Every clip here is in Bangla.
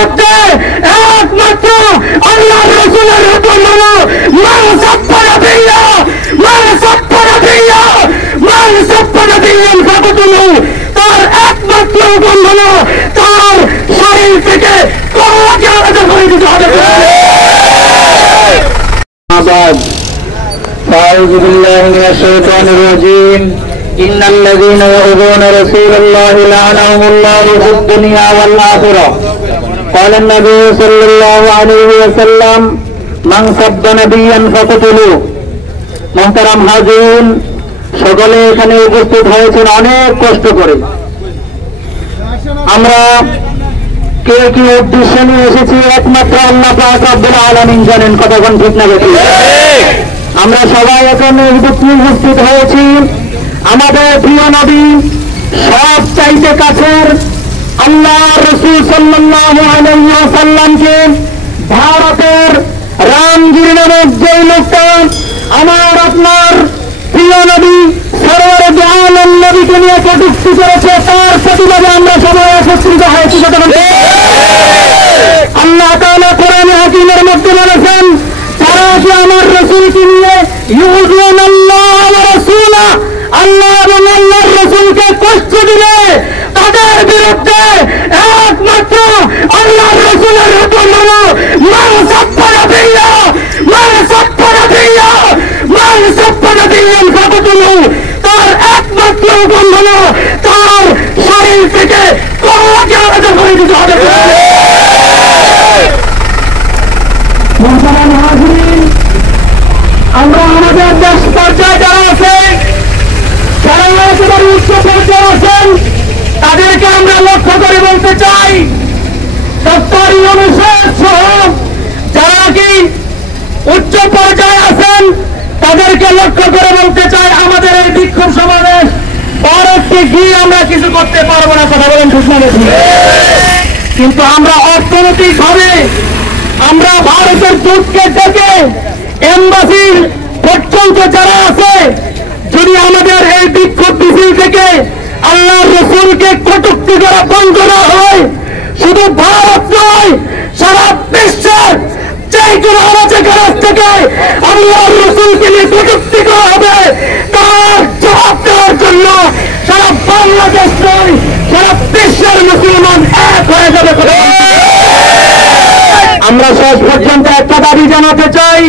বিরুদ্ধে একমাত্র আল্লাহর রাসূলের হুকুম হলো মান সাব্বা নাবিয়্যা ফাকতুলু। তার একমাত্র হুকুম হলো তার শরীর থেকে কল্লাকে আলাদা করে দিতে হবে। أعوذ بالله من الشيطان الرجيم إن الذين يؤذون رسول الله لعنهم الله في الدنيا والآخرة قال النبي صلى الله عليه وسلم من سب نبيا فقتلوه। মুহতারাম হাজিরিন, সকলে এখানে উপস্থিত হয়েছেন অনেক কষ্ট করে। আমরা কে কি উদ্দেশ্য নিয়ে এসেছি একমাত্র আল্লাহ পাক রব্বুল আলামিন জানেন। কতক্ষণ ঠিক না বেশি আমরা সবাই এখানে উপস্থিত হয়েছি আমাদের প্রিয় নবী সব চাইতে কাছের আল্লাহ রাসূল সাল্লাল্লাহু আলাইহি ওয়াসাল্লামকে ভারতের রামগিরি নামক যে লোকটা আমার আপনার প্রিয় নবী সরওয়ারে দু আলম নবীকে নিয়ে কটূক্তি করেছে, তার প্রতিবাদে আমরা সবাই একত্রিত হয়েছি। আল্লাহ তাআলা কোরআনে হাকিমের মধ্যে বলেছেন, তারা যে আমার রাসূলকে নিয়ে ইউযুনাল্লাহ ওয়া রাসূলা, আল্লাহ এবং আল্লাহর রাসূলকে কষ্ট দিলে তাদের বিরুদ্ধে একমাত্র আল্লাহর রাসূলের হুকুম হলো মান সাব্বা নাবিয়্যা ফাকতুলু। তার একমাত্র হুকুম হলো তার শরীর থেকে কল্লাকে আলাদা করে দিতে হবে। আমরা আমাদের দেশ পর্যায়ে যারা আছে, যারা একেবারে উচ্চ পর্যায়ে আছেন, তাদেরকে আমরা লক্ষ্য করে বলতে চাই, ডক্টর ইউনূস সহ যারা কি উচ্চ পর্যায়ে আছেন তাদেরকে লক্ষ্য করে বলতে চাই, আমাদের এই বিক্ষোভ সমাবেশ ভারতকে গিয়ে আমরা কিছু করতে পারবো না। কথা বলেন ঠিক না বেশি? কিন্তু আমরা অর্থনৈতিক ভাবে আমরা ভারতের দূতকে ডেকে এম্বাসি পর্যন্ত যারা আছে, যদি আমাদের এই বিক্ষোভ মিছিল থেকে আল্লাহর রাসূলকে কটূক্তি করা বন্ধ না হয়, শুধু ভারত নয় সারা বিশ্বের যে কোনো অরাজক কাজ থেকে আল্লাহর রাসূলকে নিয়ে কটূক্তি করা হবে, তার জবাব দেওয়ার জন্য সারা বাংলাদেশ নয় সারা বিশ্বের মুসলমান এক হয়ে যাবে। আমরা শেষ পর্যন্ত একটা দাবি জানাতে চাই,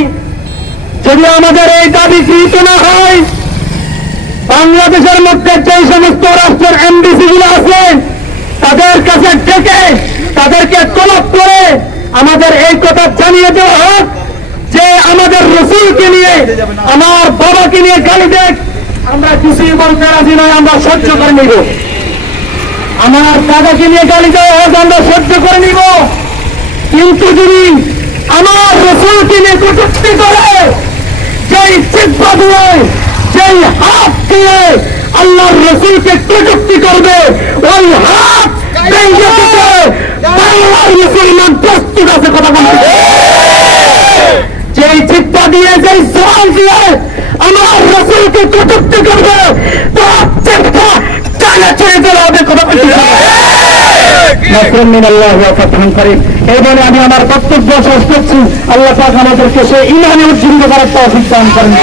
যদি আমাদের এই দাবি গৃহীত না হয়, বাংলাদেশের মধ্যে যে সমস্ত রাষ্ট্রের এমবিসি গুলো আছে তাদের কাছে ডেকে তাদেরকে তলব করে আমাদের এই কথা জানিয়ে দেওয়া হোক যে আমাদের রাসূলকে নিয়ে, আমার বাবাকে নিয়ে গালি দেখ, আমরা কিছুই বলতে রাজি নয়, আমরা সহ্য করে নিব। আমার দাদাকে নিয়ে গালি দেওয়া হোক, আমরা সহ্য করে নিব। কিন্তু যদি আমার রাসূলকে নিয়ে কটূক্তি করে, যেই জিহ্বা দিয়ে যেই হাত দিয়ে আল্লাহর রাসূলকে কটূক্তি করবে, ওই হাত ভেঙে দিতে বাংলার মুসলমান প্রস্তুত আছে। কথা বলতে যেই জিহ্বা দিয়ে যেই জবান দিয়ে আমার রাসূলকে কটূক্তি করবে, তার জিহ্বা টানে ছেড়ে দেওয়া হবে। কথা বলতে এই বলে আমি আমার বক্তব্য শেষ করছি। আল্লাহ পাক আমাদেরকে সে ঈমানে উজ্জীবিত করার তৌফিক দান করেন।